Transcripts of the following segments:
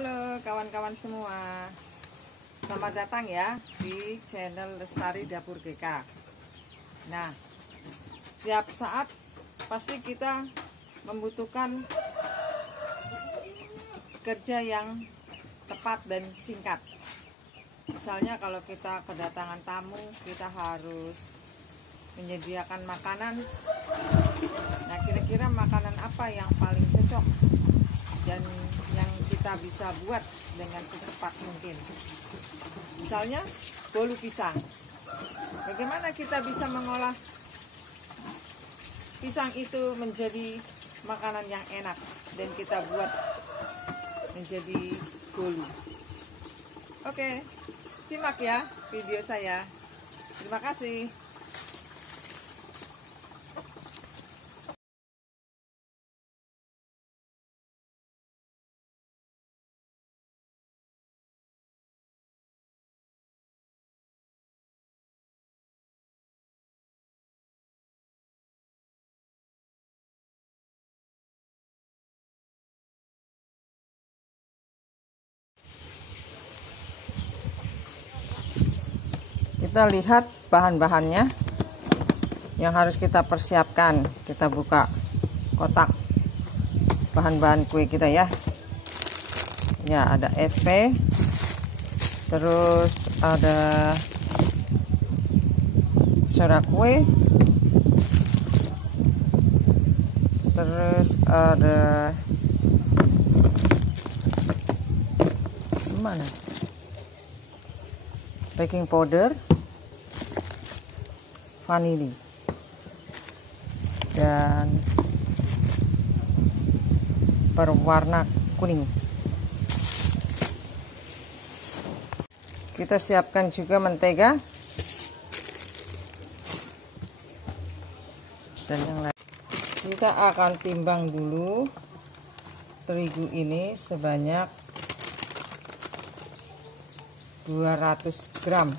Halo kawan-kawan semua, selamat datang ya di channel Lestari Dapur GK. Nah, setiap saat pasti kita membutuhkan kerja yang tepat dan singkat. Misalnya kalau kita kedatangan tamu, kita harus menyediakan makanan. Nah, kira-kira makanan apa yang paling cocok dan yang kita bisa buat dengan secepat mungkin? Misalnya bolu pisang. Bagaimana kita bisa mengolah pisang itu menjadi makanan yang enak dan kita buat menjadi bolu? Oke, simak ya video saya. Terima kasih. Kita lihat bahan-bahannya yang harus kita persiapkan. Kita buka kotak bahan-bahan kue kita ya. Ya, ada SP, terus ada soda kue, terus ada mana? Baking powder, vanili, dan berwarna kuning. Kita siapkan juga mentega dan yang lain. Kita akan timbang dulu terigu ini sebanyak 200 gram.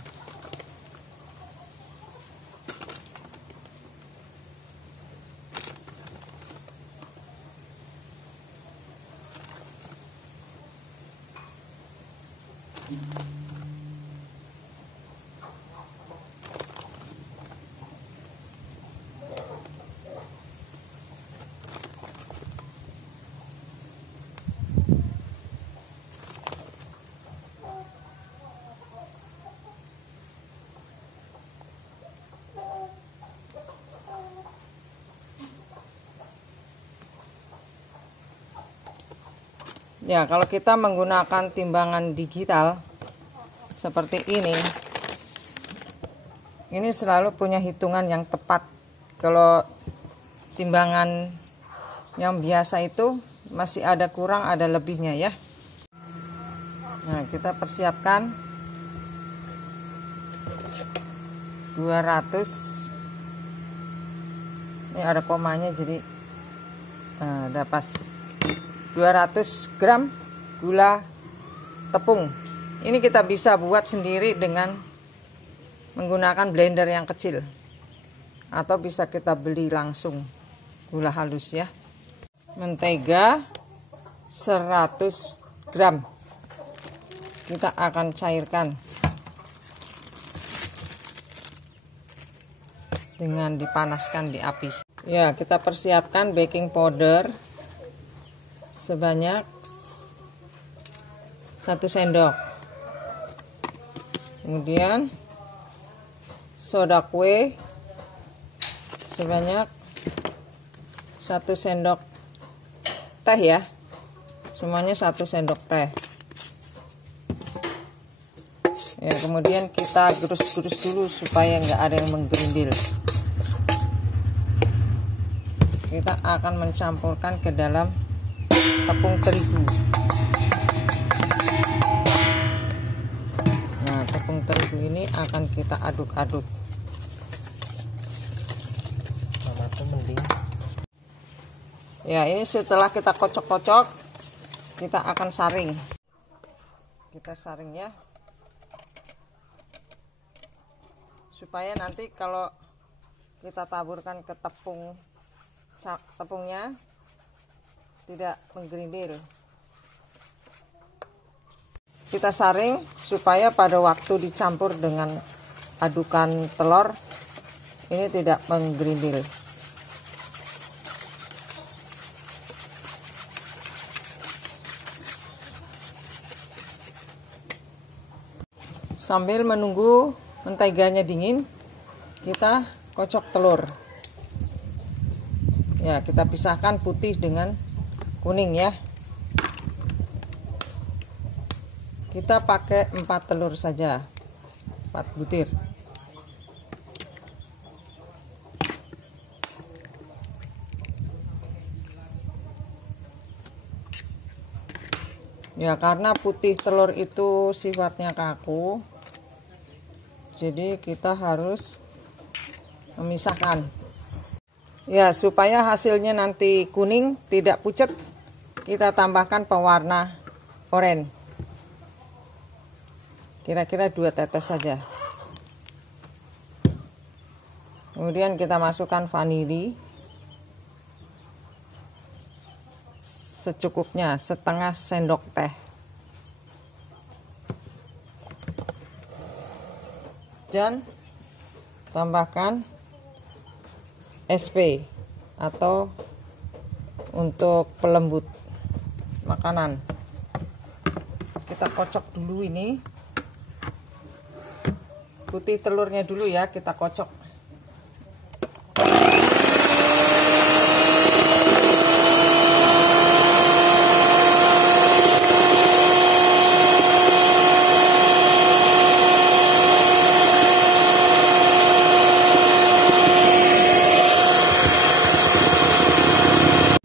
Ya, kalau kita menggunakan timbangan digital seperti ini selalu punya hitungan yang tepat. Kalau timbangan yang biasa itu masih ada kurang, ada lebihnya ya. Nah, kita persiapkan 200. Ini ada komanya jadi udah pas. 200 gram gula tepung. Ini kita bisa buat sendiri dengan menggunakan blender yang kecil, atau bisa kita beli langsung gula halus ya. Mentega 100 gram kita akan cairkan dengan dipanaskan di api. Ya, kita persiapkan baking powder sebanyak 1 sendok. Kemudian soda kue sebanyak 1 sendok teh ya. Semuanya 1 sendok teh. Ya, kemudian kita gerus-gerus dulu supaya nggak ada yang menggerindil. Kita akan mencampurkan ke dalam tepung terigu. Nah, tepung terigu ini akan kita aduk-aduk. Ya, ini setelah kita kocok-kocok, kita akan saring. Kita saring ya, supaya nanti kalau kita taburkan ke tepungnya tidak menggerindil. kita saring supaya pada waktu dicampur dengan adukan telur ini tidak menggerindil. Sambil menunggu menteganya dingin, kita kocok telur. Ya, kita pisahkan putih dengan kuning ya. Kita pakai 4 telur saja, 4 butir. Ya, karena putih telur itu sifatnya kaku, jadi kita harus memisahkan. Ya, supaya hasilnya nanti kuning tidak pucat, kita tambahkan pewarna oranye. Kira-kira 2 tetes saja. Kemudian kita masukkan vanili secukupnya, setengah sendok teh. Dan tambahkan SP atau untuk pelembut makanan. Kita kocok dulu ini. Putih telurnya dulu ya, kita kocok.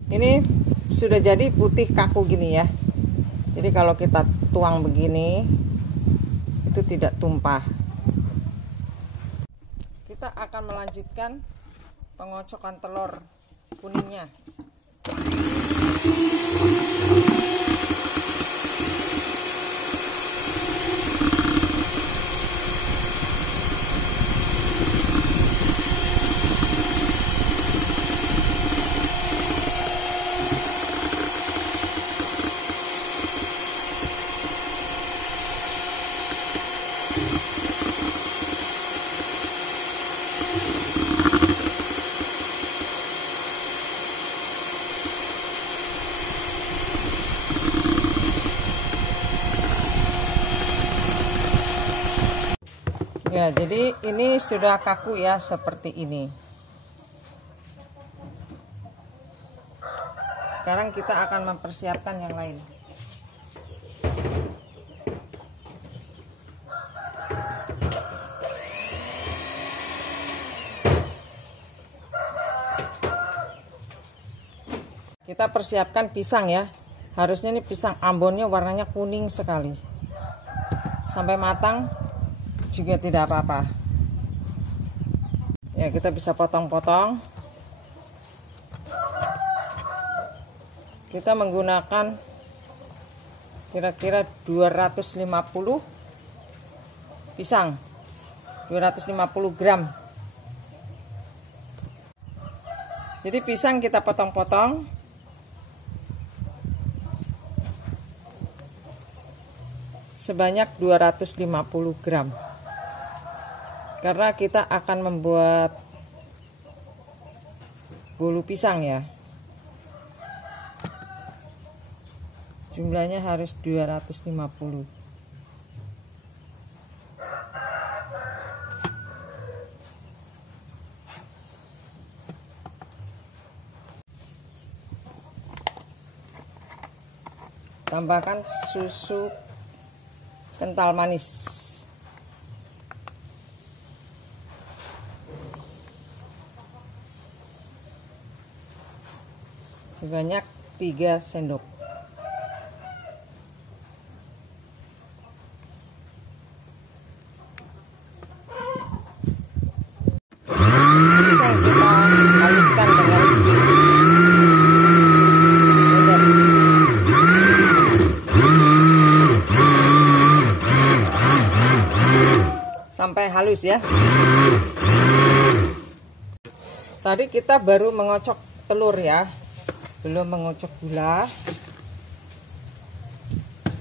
Ini sudah jadi putih kaku gini ya. Jadi kalau kita tuang begini itu tidak tumpah. Kita akan melanjutkan pengocokan telur kuningnya. Ya, jadi ini sudah kaku ya, seperti ini. Sekarang kita akan mempersiapkan yang lain. Kita persiapkan pisang ya. Harusnya ini pisang Ambonnya warnanya kuning sekali. Sampai matang juga tidak apa-apa. Ya, kita bisa potong-potong. Kita menggunakan kira-kira 250 pisang, 250 gram. Jadi pisang kita potong-potong. Sebanyak 250 gram. Karena kita akan membuat bolu pisang ya. Jumlahnya harus 250. Tambahkan susu kental manis. Sebanyak 3 sendok. Kita haluskan dengan sampai halus ya. Tadi kita baru mengocok telur ya, belum mengocok gula.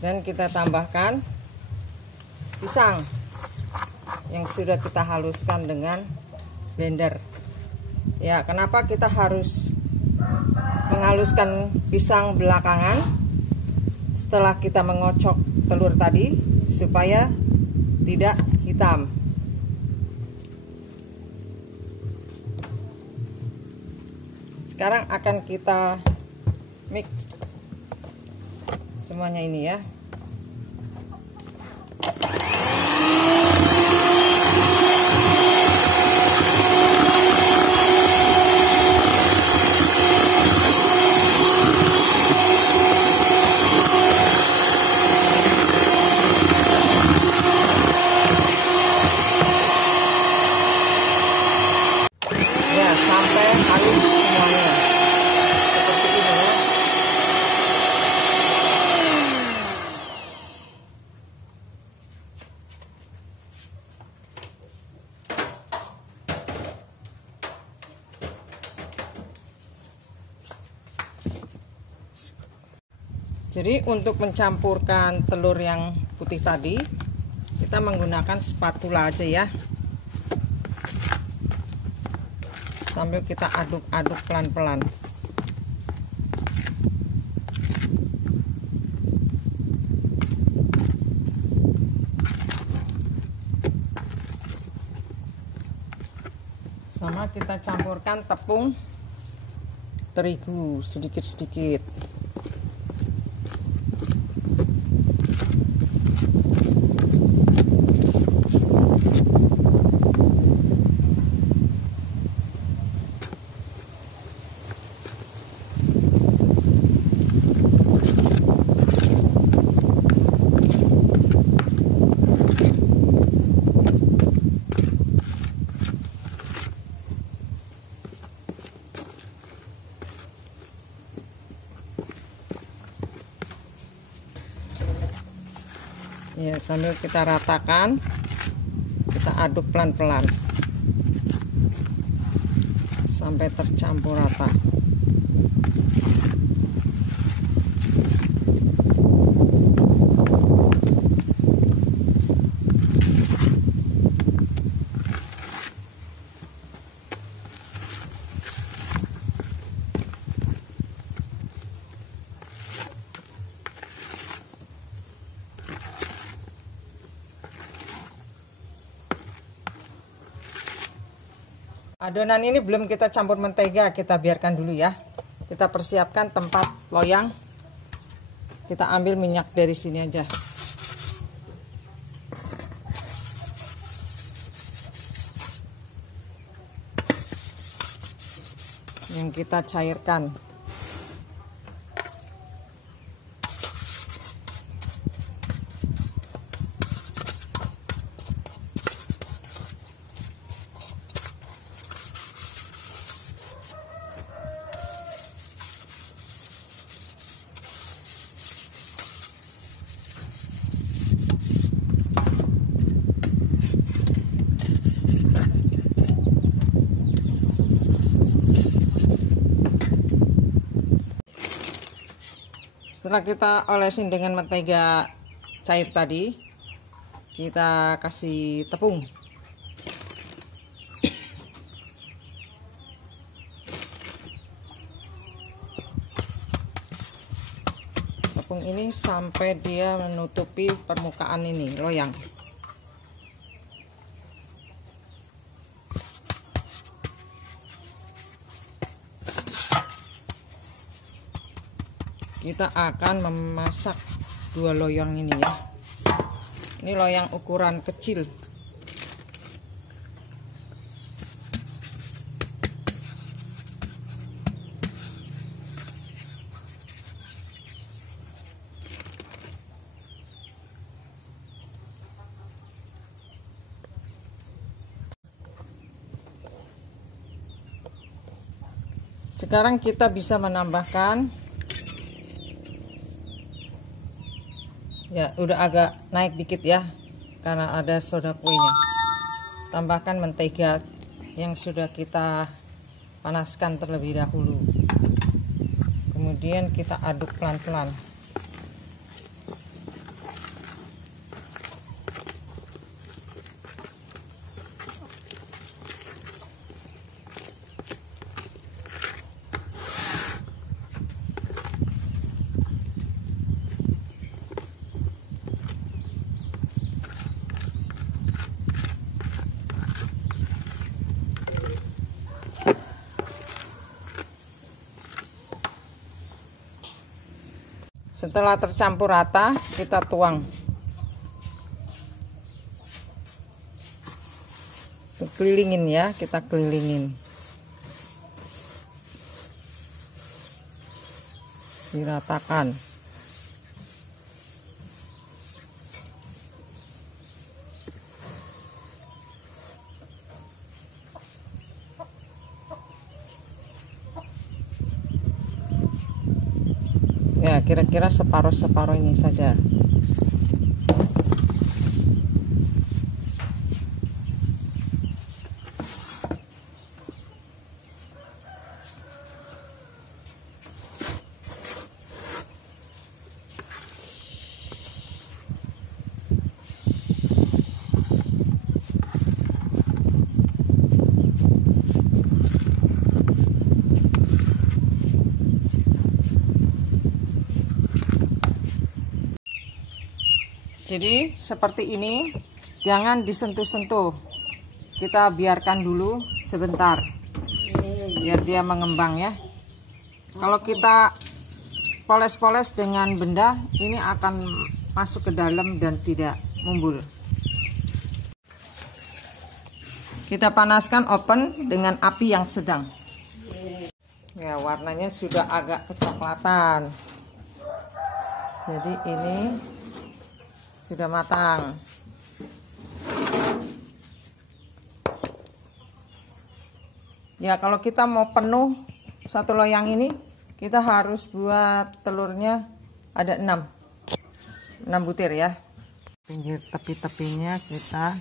Dan kita tambahkan pisang yang sudah kita haluskan dengan blender. Ya, kenapa kita harus menghaluskan pisang belakangan setelah kita mengocok telur tadi, supaya tidak hitam. Sekarang akan kita mix semuanya ini ya. Ya, sampai halus semuanya seperti ini ya. Jadi untuk mencampurkan telur yang putih tadi, kita menggunakan spatula aja ya, sambil kita aduk-aduk pelan-pelan. Sama kita campurkan tepung terigu sedikit-sedikit. Ya, sambil kita ratakan, kita aduk pelan-pelan sampai tercampur rata. Adonan ini belum kita campur mentega, kita biarkan dulu ya. Kita persiapkan tempat loyang. Kita ambil minyak dari sini aja. Yang kita cairkan. Setelah kita olesin dengan mentega cair tadi, kita kasih tepung. Tepung ini sampai dia menutupi permukaan ini, loyang. Kita akan memasak dua loyang ini ya. Ini loyang ukuran kecil. Sekarang kita bisa menambahkan, ya udah agak naik dikit ya, karena ada soda kuenya. Tambahkan mentega yang sudah kita panaskan terlebih dahulu. Kemudian kita aduk pelan-pelan. Setelah tercampur rata, kita tuang. Kelilingin ya, kita kelilingin. Diratakan. Ya, kira-kira separuh-separuh ini saja. Jadi seperti ini, jangan disentuh-sentuh. Kita biarkan dulu sebentar biar dia mengembang ya. Kalau kita poles-poles dengan benda, ini akan masuk ke dalam dan tidak mumbul. Kita panaskan oven dengan api yang sedang. Ya, warnanya sudah agak kecoklatan. Jadi ini sudah matang. Ya, kalau kita mau penuh satu loyang ini, kita harus buat telurnya ada 6 butir ya. Pinggir tepi-tepinya kita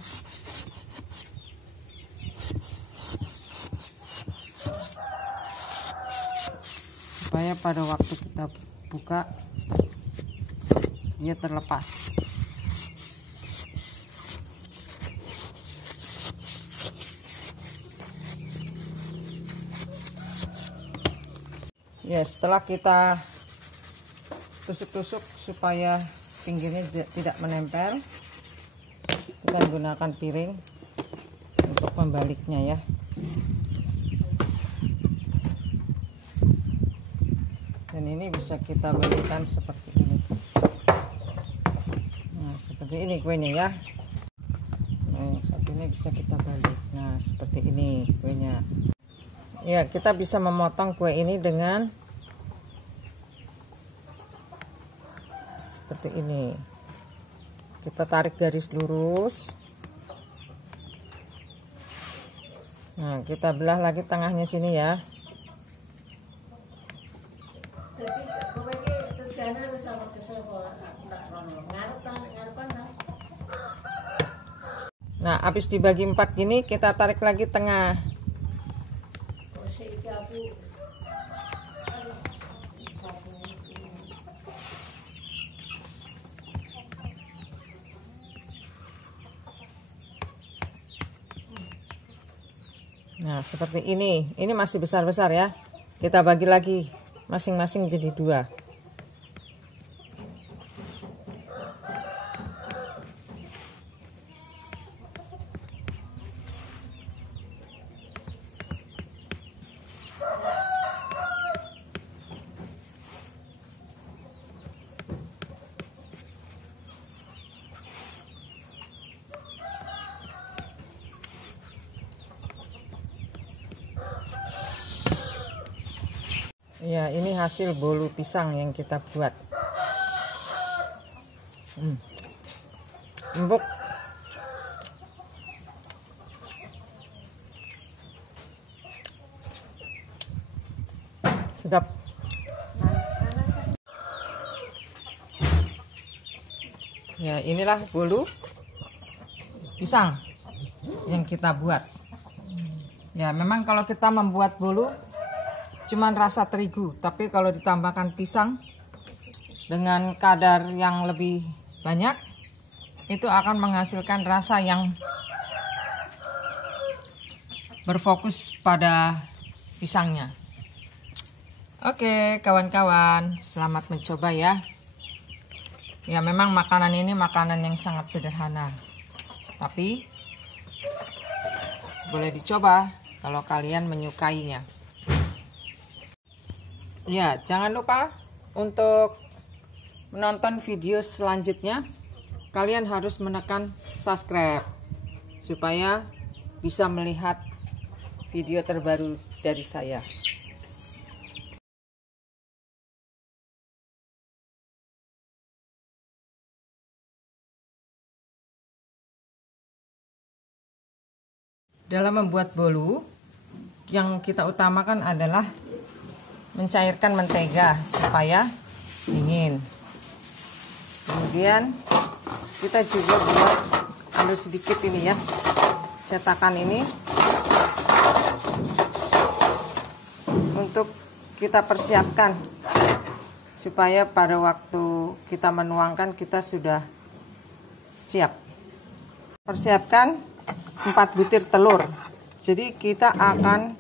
supaya pada waktu kita buka dia terlepas. Ya, setelah kita tusuk-tusuk supaya pinggirnya tidak menempel, kita gunakan piring untuk membaliknya ya. Dan ini bisa kita balikkan seperti ini. Nah, seperti ini kuenya ya. Nah, yang satu ini bisa kita balik. Nah, seperti ini kuenya. Ya, kita bisa memotong kue ini dengan seperti ini. Kita tarik garis lurus. Nah, kita belah lagi tengahnya sini ya. Nah, habis dibagi 4 gini, kita tarik lagi tengah. Nah, seperti ini. Ini masih besar-besar ya. Kita bagi lagi masing-masing jadi 2. Ya, ini hasil bolu pisang yang kita buat. Empuk. Sedap. Ya, inilah bolu pisang yang kita buat. Ya, memang kalau kita membuat bolu cuman rasa terigu, tapi kalau ditambahkan pisang dengan kadar yang lebih banyak, itu akan menghasilkan rasa yang berfokus pada pisangnya. Oke, kawan-kawan, selamat mencoba ya. Ya, memang makanan ini makanan yang sangat sederhana, tapi boleh dicoba kalau kalian menyukainya. Ya, jangan lupa untuk menonton video selanjutnya, kalian harus menekan subscribe supaya bisa melihat video terbaru dari saya. Dalam membuat bolu, yang kita utamakan adalah mencairkan mentega supaya dingin. Kemudian kita juga buat halus sedikit ini ya, cetakan ini untuk kita persiapkan supaya pada waktu kita menuangkan kita sudah siap. Persiapkan 4 butir telur. Jadi kita akan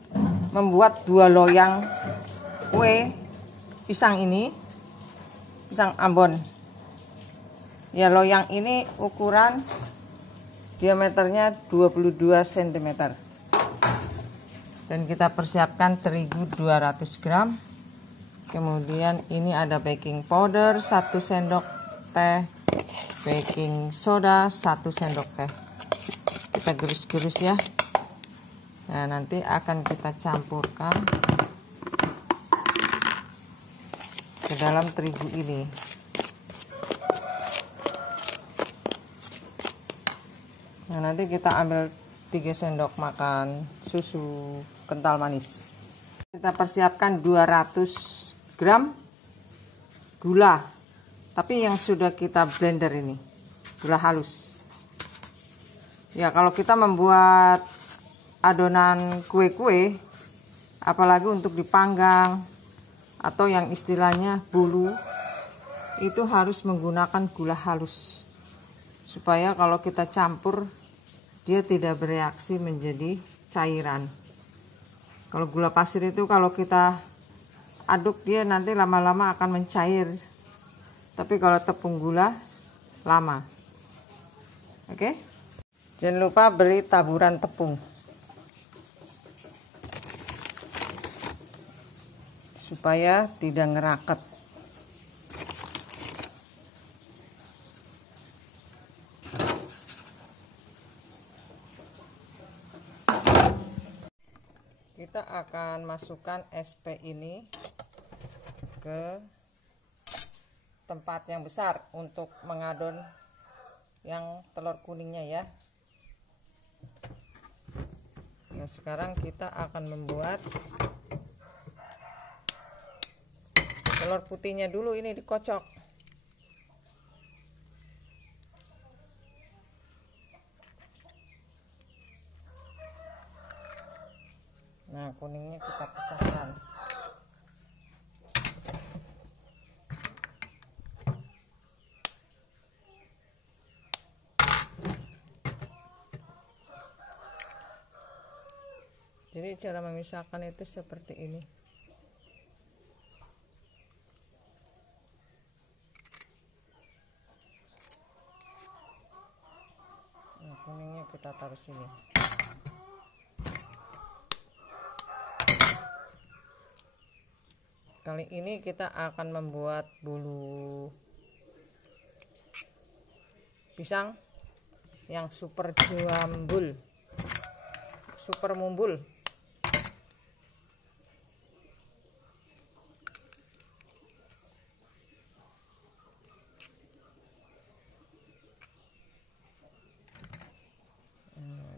membuat 2 loyang kue pisang ini, pisang Ambon. Ya, loyang ini ukuran diameternya 22 cm. Dan kita persiapkan terigu 200 gram. Kemudian ini ada baking powder 1 sendok teh, baking soda 1 sendok teh. Kita gerus-gerus ya. Nah, nanti akan kita campurkan ke dalam terigu ini. Nah, nanti kita ambil 3 sendok makan susu kental manis. Kita persiapkan 200 gram gula, tapi yang sudah kita blender ini, gula halus. Ya, kalau kita membuat adonan kue-kue, apalagi untuk dipanggang atau yang istilahnya bolu, itu harus menggunakan gula halus supaya kalau kita campur dia tidak bereaksi menjadi cairan. Kalau gula pasir itu kalau kita aduk dia nanti lama-lama akan mencair, tapi kalau tepung gula lama. Oke, jangan lupa beri taburan tepung supaya tidak ngeraket. Kita akan masukkan SP ini ke tempat yang besar untuk mengadon yang telur kuningnya ya. Nah, sekarang kita akan membuat telur putihnya dulu, ini dikocok. Nah, kuningnya kita pisahkan. Jadi cara memisahkan itu seperti ini. Nah, kuningnya kita taruh sini. Kali ini kita akan membuat bolu pisang yang super jambul, super mumbul.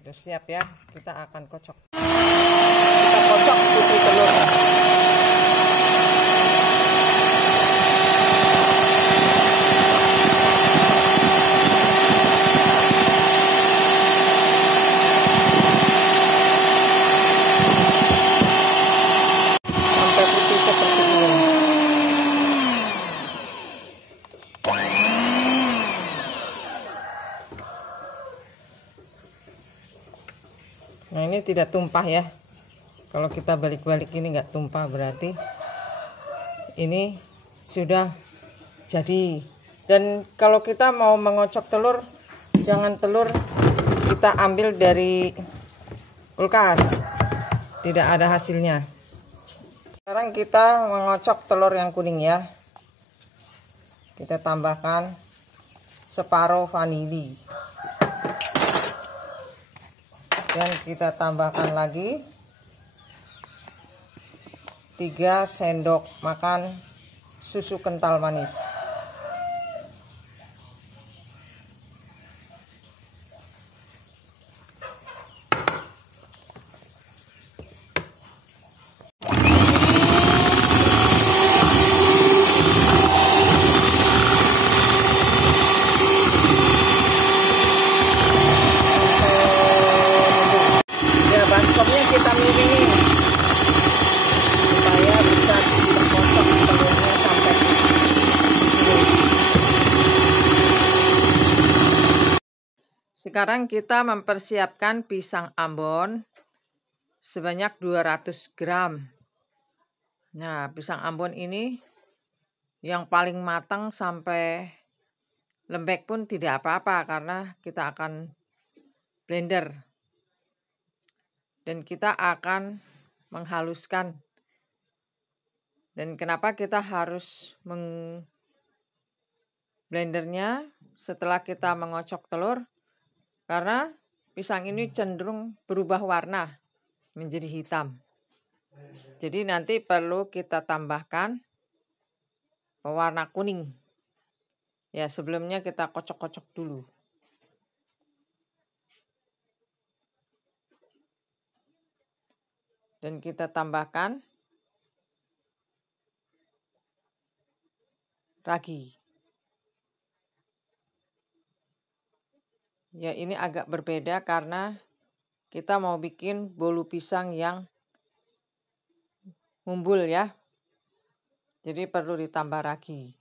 Udah siap ya, kita akan kocok. Kita kocok putih telurnya. Nah, ini tidak tumpah ya. Kalau kita balik-balik ini nggak tumpah, berarti ini sudah jadi. Dan kalau kita mau mengocok telur, jangan telur kita ambil dari kulkas, tidak ada hasilnya. Sekarang kita mengocok telur yang kuning ya. kita tambahkan separuh vanili. Dan kita tambahkan lagi 3 sendok makan susu kental manis. Baskomnya kita miringin supaya bisa terkocok telurnya sampai sekarang kita mempersiapkan pisang Ambon sebanyak 200 gram. Nah, pisang Ambon ini yang paling matang sampai lembek pun tidak apa-apa karena kita akan blender. Dan kita akan menghaluskan. Dan kenapa kita harus blendernya setelah kita mengocok telur? Karena pisang ini cenderung berubah warna menjadi hitam. Jadi nanti perlu kita tambahkan pewarna kuning. Ya, sebelumnya kita kocok-kocok dulu. Dan kita tambahkan ragi. Ya, ini agak berbeda karena kita mau bikin bolu pisang yang mumbul ya. Jadi perlu ditambah ragi.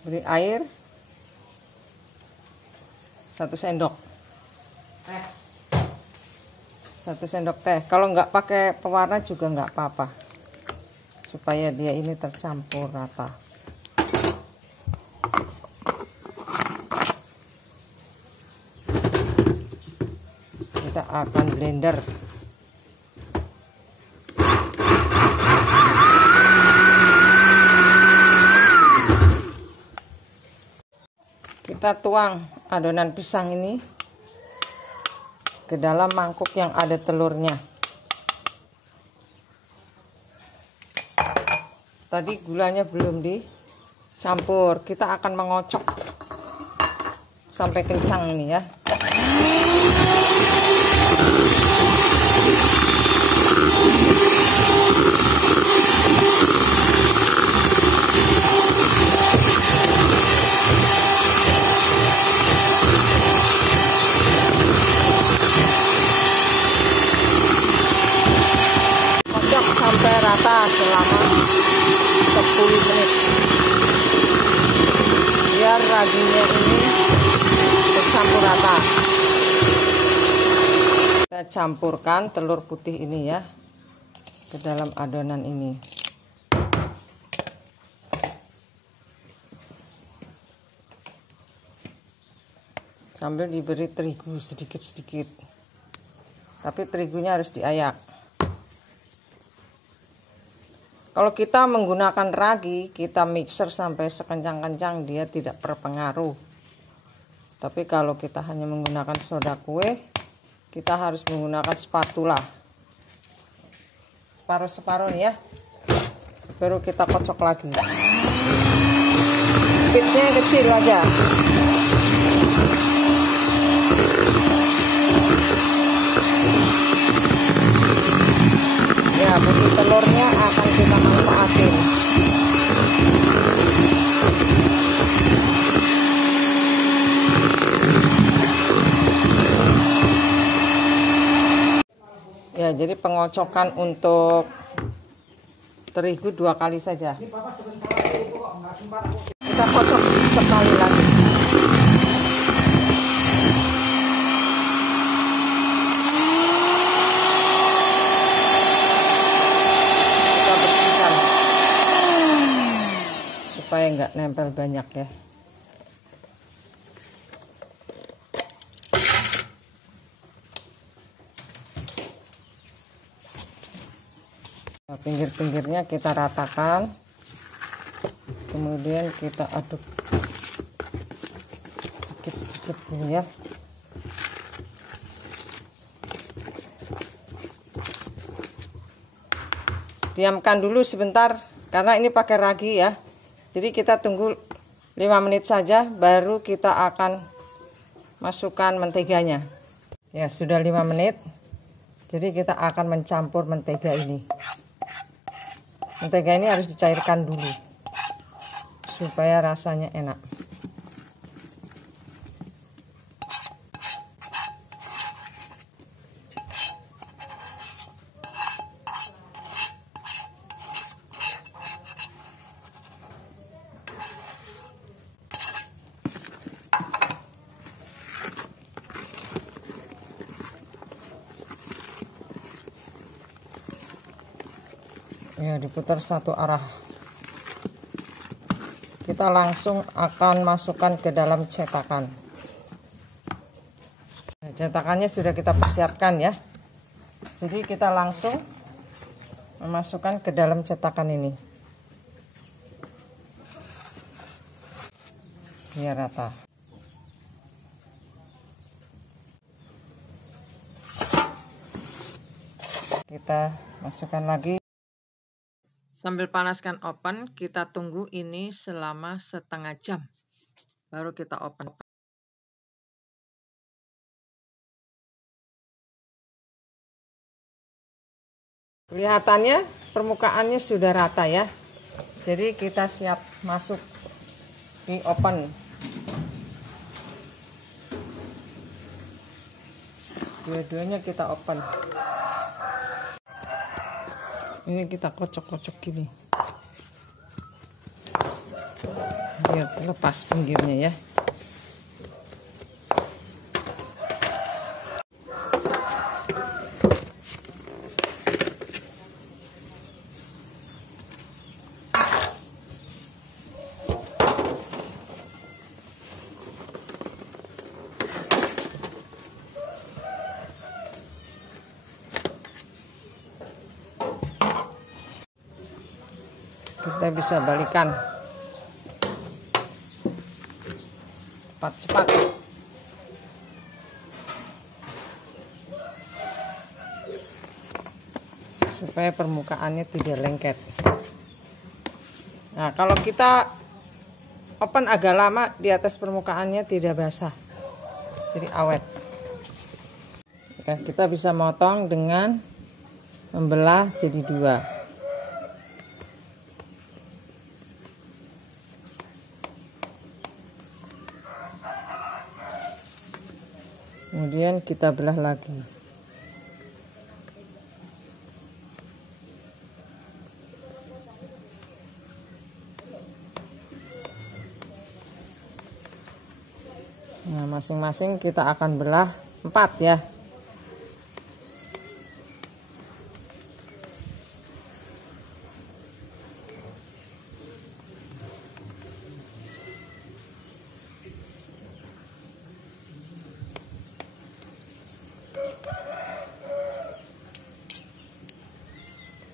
Beri air 1 sendok. 1 sendok teh. Kalau nggak pakai pewarna juga nggak apa-apa. Supaya dia ini tercampur rata. Kita akan blender. Kita tuang adonan pisang ini ke dalam mangkuk yang ada telurnya. Tadi gulanya belum dicampur. Kita akan mengocok sampai kencang ini ya. Sampai rata selama 10 menit biar raginya ini bercampur rata. Kita campurkan telur putih ini ya ke dalam adonan ini. Sambil diberi terigu sedikit-sedikit, tapi terigunya harus diayak. Kalau kita menggunakan ragi, kita mixer sampai sekencang-kencang dia tidak berpengaruh. Tapi kalau kita hanya menggunakan soda kue, kita harus menggunakan spatula. Separuh-separuh ya. Baru kita kocok lagi. Speednya kecil aja. Ya, bunyi telurnya akan kita manfaatin. Ya, jadi pengocokan untuk terigu 2 kali saja. Kita kocok. sekali lagi. Kita bersihkan supaya nggak nempel banyak ya. Pinggir-pinggirnya kita ratakan, kemudian kita aduk sedikit-sedikit gini ya. Diamkan dulu sebentar karena ini pakai ragi ya, jadi kita tunggu 5 menit saja baru kita akan masukkan menteganya ya. Sudah 5 menit, jadi kita akan mencampur mentega ini. Mentega ini harus dicairkan dulu supaya rasanya enak. Ya, diputar satu arah. Kita langsung akan masukkan ke dalam cetakan. Nah, cetakannya sudah kita persiapkan ya. Jadi kita langsung memasukkan ke dalam cetakan ini. Biar rata. Kita masukkan lagi. Sambil panaskan oven, kita tunggu ini selama setengah jam. Baru kita open. Kelihatannya permukaannya sudah rata ya. Jadi kita siap masuk di oven. Dua-duanya kita open. Ini kita kocok-kocok gini biar lepas pinggirnya ya. Kita bisa balikan cepat-cepat supaya permukaannya tidak lengket. Nah, kalau kita open agak lama, di atas permukaannya tidak basah, jadi awet. Ya, kita bisa motong dengan membelah jadi 2. Kemudian kita belah lagi. Nah, masing-masing kita akan belah 4 ya.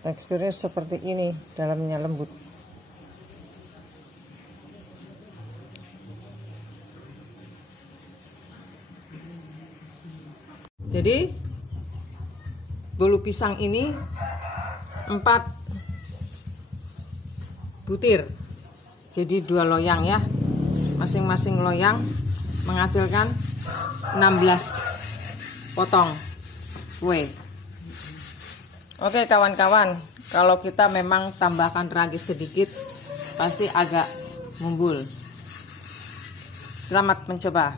Teksturnya seperti ini, dalamnya lembut. Jadi bolu pisang ini 4 butir, jadi 2 loyang ya. Masing-masing loyang menghasilkan 16 potong kue. Oke kawan-kawan, kalau kita memang tambahkan ragi sedikit pasti agak mumbul. Selamat mencoba.